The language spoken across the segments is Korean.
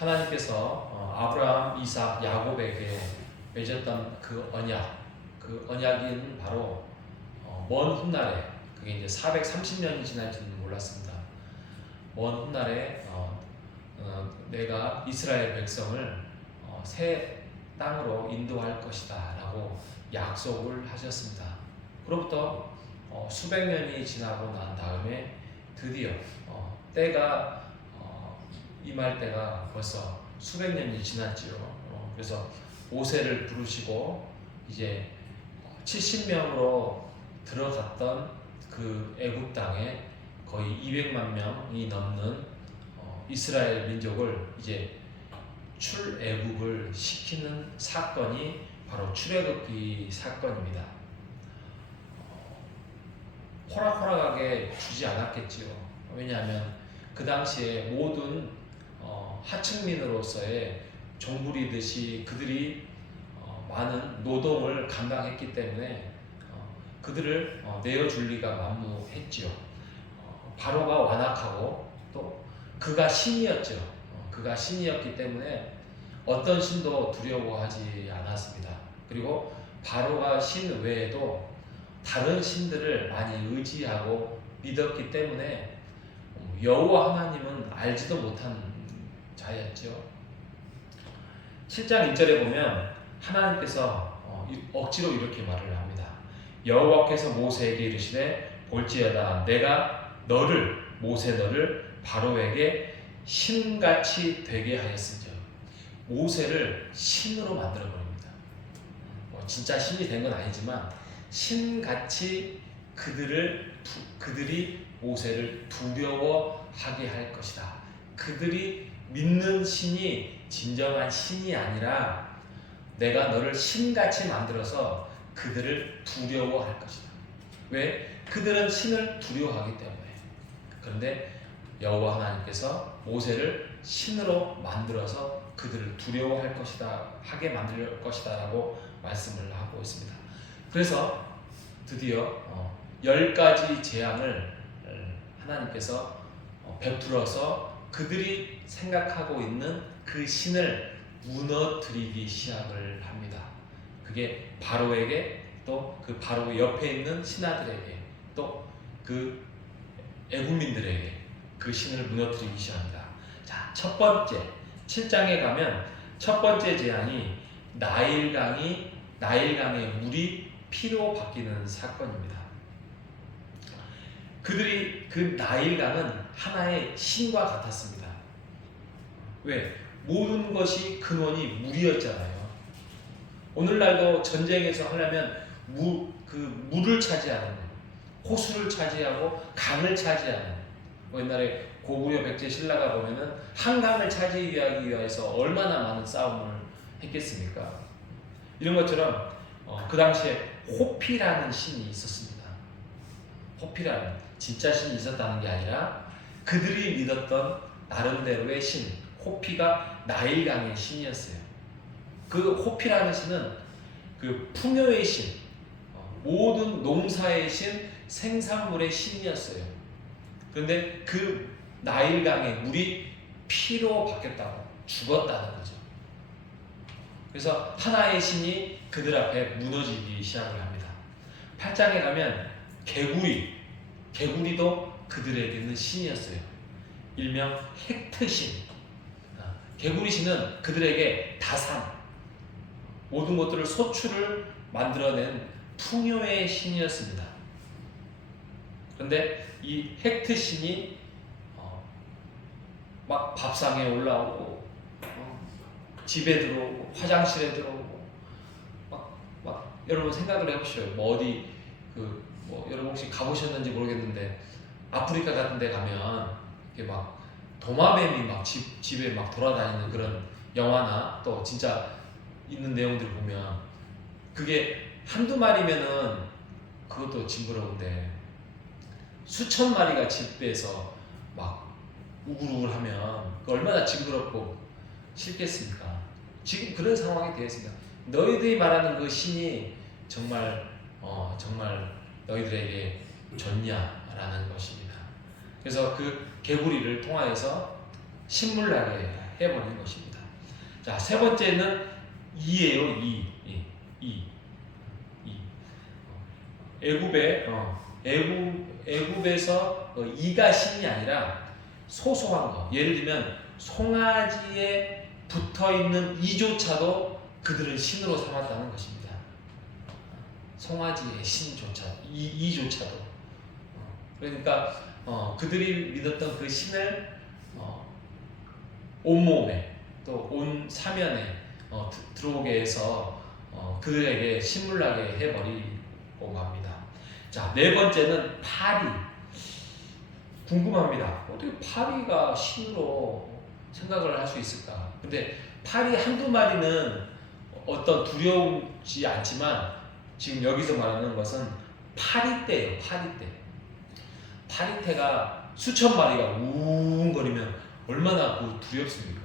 하나님께서 아브라함, 이삭, 야곱에게 맺었던 그 언약인 바로 먼 훗날에, 그게 이제 430년이 지날지는 몰랐습니다. 먼 훗날에 내가 이스라엘 백성을 새 땅으로 인도할 것이다 라고 약속을 하셨습니다. 그로부터 수백 년이 지나고 난 다음에 드디어 때가 임할 때가 벌써 수백 년이 지났지요. 그래서 모세를 부르시고 이제 70명으로 들어갔던 그 애굽 땅에 거의 200만 명이 넘는 이스라엘 민족을 이제 출애굽을 시키는 사건이 바로 출애굽기 사건입니다. 호락호락하게 주지 않았겠지요. 왜냐하면 그 당시에 모든 하층민으로서의 종부리듯이 그들이 많은 노동을 감당했기 때문에 그들을 내어줄 리가 만무했지요. 바로가 완악하고 또 그가 신이었죠. 그가 신이었기 때문에 어떤 신도 두려워하지 않았습니다. 그리고 바로가 신 외에도 다른 신들을 많이 의지하고 믿었기 때문에 여호와 하나님은 알지도 못한 자였죠. 7장 1절에 보면 하나님께서 억지로 이렇게 말을 합니다. 여호와께서 모세에게 이르시되 볼지어다 내가 모세 너를 바로에게 신같이 되게 하였으며, 모세를 신으로 만들어 버립니다. 진짜 신이 된 건 아니지만 신같이 그들이 모세를 두려워하게 할 것이다. 그들이 믿는 신이 진정한 신이 아니라 내가 너를 신같이 만들어서 그들을 두려워할 것이다. 왜? 그들은 신을 두려워하기 때문에. 그런데 여호와 하나님께서 모세를 신으로 만들어서 그들을 두려워할 것이다, 하게 만들 것이다 라고 말씀을 하고 있습니다. 그래서 드디어 10가지 재앙을 하나님께서 베풀어서 그들이 생각하고 있는 그 신을 무너뜨리기 시작을 합니다. 그게 바로에게, 또 그 바로 옆에 있는 신하들에게, 또 그 애국민들에게 그 신을 무너뜨리기 시작합니다. 자, 첫 번째 7장에 가면 첫 번째 재앙이 나일강의 물이 피로 바뀌는 사건입니다. 그 나일강은 하나의 신과 같았습니다. 왜? 모든 것이 근원이 물이었잖아요. 오늘날도 전쟁에서 하려면 물을 차지하는, 호수를 차지하고 강을 차지하는, 옛날에 고구려 백제 신라가 보면은 한강을 차지하기 위해서 얼마나 많은 싸움을 했겠습니까? 이런 것처럼 그 당시에 호피라는 신이 있었습니다. 호피라는 진짜 신이 있었다는 게 아니라 그들이 믿었던 나름대로의 신, 호피가 나일강의 신이었어요. 그 호피라는 신은 그 풍요의 신, 모든 농사의 신, 생산물의 신이었어요. 그런데 그 나일강의 물이 피로 바뀌었다고, 죽었다는 거죠. 그래서 하나의 신이 그들 앞에 무너지기 시작을 합니다. 8장에 가면 개구리도 그들에게는 신이었어요. 일명 헥트신. 개구리 신은 그들에게 다산, 모든 것들을 소출을 만들어낸 풍요의 신이었습니다. 그런데 이 헥트 신이 막 밥상에 올라오고 집에 들어오고 화장실에 들어오고 막 여러분 생각을 해보시죠. 여러분 혹시 가보셨는지 모르겠는데 아프리카 같은 데 가면 이렇게 막 도마뱀이 막 집에 막 돌아다니는 그런 영화나 또 진짜 있는 내용들을 보면 그게 한두 마리면은 그것도 징그러운데 수천 마리가 집에서 막 우글우글 하면 얼마나 징그럽고 싫겠습니까? 지금 그런 상황이 되어 있습니다. 너희들이 말하는 그 신이 정말 너희들에게 좋냐라는 것입니다. 그래서 그 개구리를 통하여서 신물나게 해버리는 것입니다. 자, 세 번째는 이예요. 이. 애굽에서 이가 신이 아니라 소소한 거. 예를 들면 송아지에 붙어 있는 이조차도 그들은 신으로 삼았다는 것입니다. 송아지의 신조차, 이조차도. 그러니까 그들이 믿었던 그 신을 온몸에 또 온 사면에 들어오게 해서 그들에게 신물나게 해버리고 맙니다. 자, 네 번째는 파리. 궁금합니다. 어떻게 파리가 신으로 생각을 할 수 있을까? 근데 파리 한두 마리는 어떤 두려우지 않지만 지금 여기서 말하는 것은 파리떼예요. 파리떼. 파리떼가 수천 마리가 우웅거리면 얼마나 두렵습니까?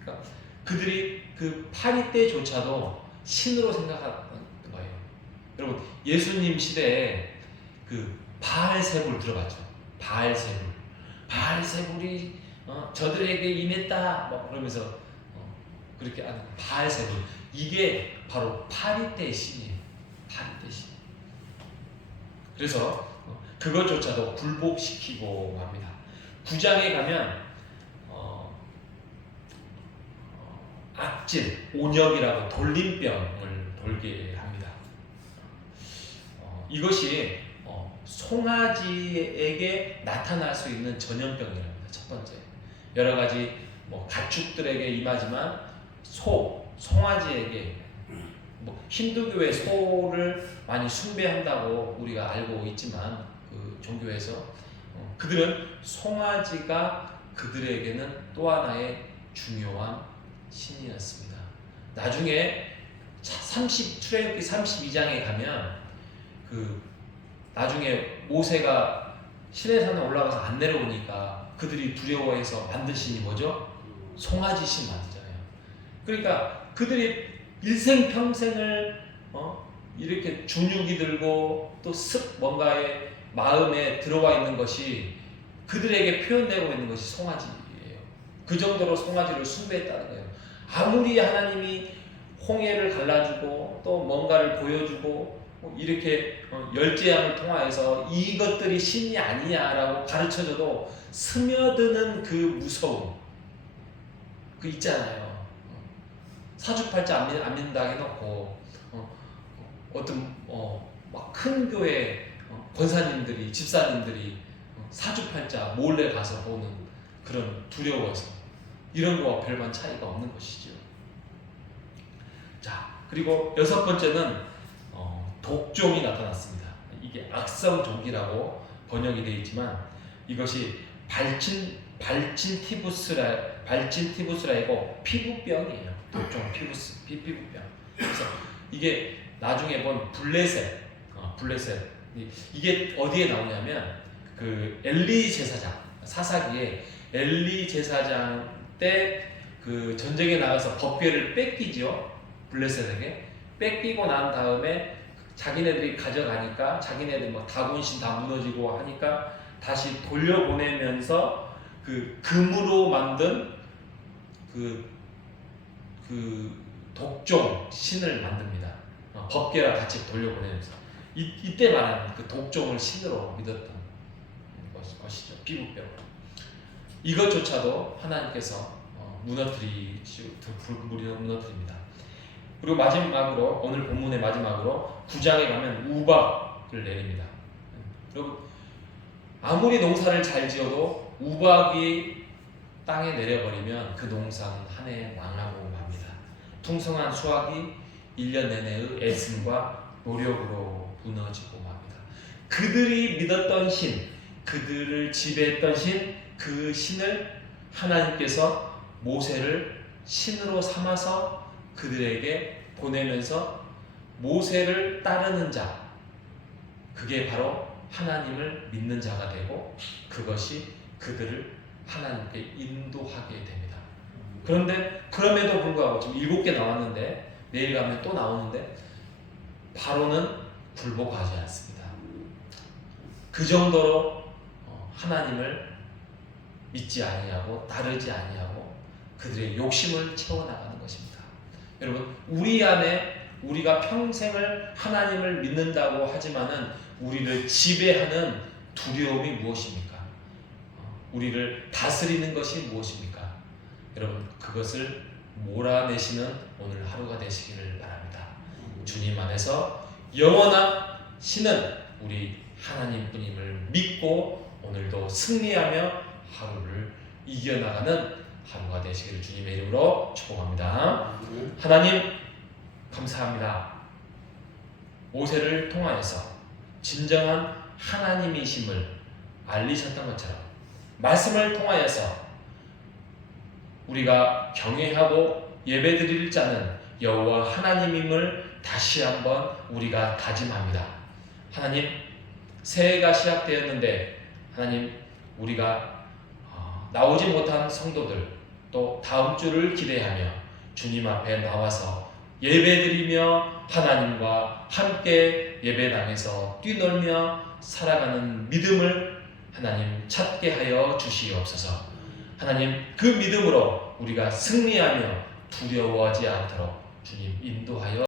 그러니까 그들이 그 파리떼조차도 신으로 생각하는 거예요. 여러분, 예수님 시대에 그 바알세불 들어봤죠? 바알세불이 저들에게 임했다 막 그러면서 그렇게 하는 바알세불, 이게 바로 파리떼의 신이에요. 파리떼 신. 그래서 그것조차도 굴복시키고 합니다. 9장에 가면 악질, 온역이라고 돌림병을 돌게 합니다. 이것이 송아지에게 나타날 수 있는 전염병이랍니다. 첫 번째, 여러 가지 가축들에게 임하지만 송아지에게 힌두교의 소를 많이 숭배한다고 우리가 알고 있지만 그 종교에서 그들은 송아지가 그들에게는 또 하나의 중요한 신이었습니다. 나중에 출애굽기 32장에 가면 나중에 모세가 시내산에 올라가서 안 내려오니까 그들이 두려워해서 만든 신이 뭐죠? 송아지 신 만들잖아요. 그러니까 그들이 일생평생을 이렇게 준육이 들고 또 뭔가의 마음에 들어와 있는 것이 그들에게 표현되고 있는 것이 송아지예요. 그 정도로 송아지를 숭배했다는 거예요. 아무리 하나님이 홍해를 갈라주고 또 뭔가를 보여주고 이렇게 열재앙을 통하여서 이것들이 신이 아니냐라고 가르쳐줘도 스며드는 그 무서움, 그 있잖아요. 사주팔자 안 믿는다 해놓고 어떤 막 큰 교회 권사님들이, 집사님들이 사주팔자 몰래 가서 보는 그런 두려워서 이런 거와 별반 차이가 없는 것이죠. 자, 그리고 여섯 번째는 독종이 나타났습니다. 이게 악성종이라고 번역이 되어 있지만 이것이 발진티부스라이고 피부병이에요. 독종 피부병. 그래서 이게 나중에 본 블레셋 이게 어디에 나오냐면 그 엘리 제사장 사사기에 엘리 제사장 때 그 전쟁에 나가서 법궤를 뺏기죠. 블레셋에게 뺏기고 난 다음에 자기네들이 가져가니까 자기네들 다곤신 다 무너지고 하니까 다시 돌려보내면서 그 금으로 만든 그 독종 신을 만듭니다. 법궤랑 같이 돌려보내면서 이때 말하는 그 독종을 신으로 믿었던 것이죠. 피부병. 이것조차도 하나님께서 무너뜨립니다. 그리고 마지막으로 오늘 본문의 마지막으로 9장에 가면 우박을 내립니다. 여러분, 아무리 농사를 잘 지어도 우박이 땅에 내려버리면 그 농사는 한 해 망하고 맙니다. 풍성한 수확이 1년 내내의 애씀과 노력으로 무너지고 맙니다. 그들이 믿었던 신, 그들을 지배했던 신, 그 신을 하나님께서 모세를 신으로 삼아서 그들에게 보내면서 모세를 따르는 자, 그게 바로 하나님을 믿는 자가 되고 그것이 그들을 하나님께 인도하게 됩니다. 그런데 그럼에도 불구하고 지금 7개 나왔는데 내일 가면 또 나오는데 바로는 굴복하지 않습니다. 그 정도로 하나님을 믿지 아니하고 따르지 아니하고 그들의 욕심을 채워나가는 것입니다. 여러분, 우리 안에 우리가 평생을 하나님을 믿는다고 하지만은 우리를 지배하는 두려움이 무엇입니까? 우리를 다스리는 것이 무엇입니까? 여러분, 그것을 몰아내시는 오늘 하루가 되시기를 바랍니다. 주님 안에서 영원한 신은 우리 하나님뿐임을 믿고 오늘도 승리하며 하루를 이겨나가는 하루가 되시기를 주님의 이름으로 축복합니다. 하나님 감사합니다. 모세를 통하여서 진정한 하나님이심을 알리셨던 것처럼 말씀을 통하여서 우리가 경외하고 예배드릴 자는 여호와 하나님임을 다시 한번 우리가 다짐합니다. 하나님, 새해가 시작되었는데 하나님, 우리가 나오지 못한 성도들 또 다음 주를 기대하며 주님 앞에 나와서 예배드리며 하나님과 함께 예배당에서 뛰놀며 살아가는 믿음을 하나님 찾게 하여 주시옵소서. 하나님, 그 믿음으로 우리가 승리하며 두려워하지 않도록 주님 인도하여